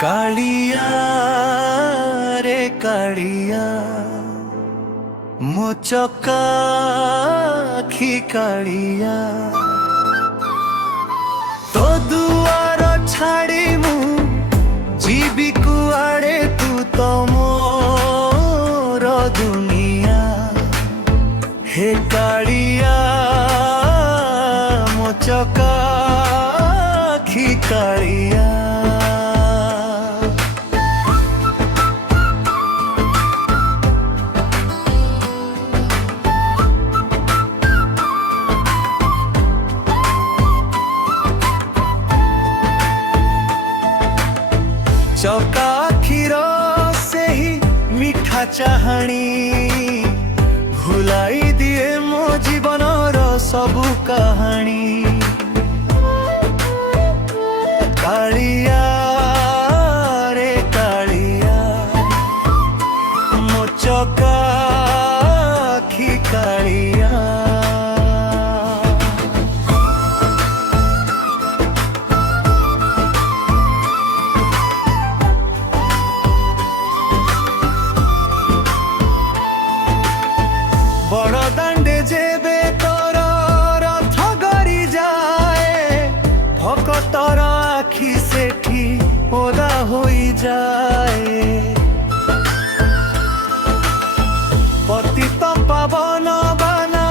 कालिया रे कालिया मो चका आखि कालिया तो दुआर छाड़ी मु जीवी कुआड़े तू तो मोर दुनिया हे कालिया मो चका आखि कालिया चौका आखिर से ही मीठा चाहनी भुलाई दिए मो जीवन रो सबु कहानी कालिया रे कालिया मो चौका आखि कालिया बड़ दांडे जेबे तोर रथ गरी जाए भक्तर आखि सेठी ओदा होई जाए पतित पावन बाना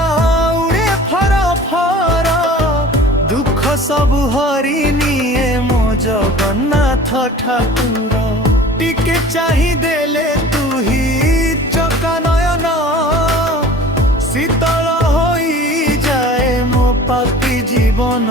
उड़े फर फर दुख सब हरि निए मो जगन्नाथ ठाकुर टिके चाही देले तू ही चका नयन शीतल होई जाए मो पापी जीवन।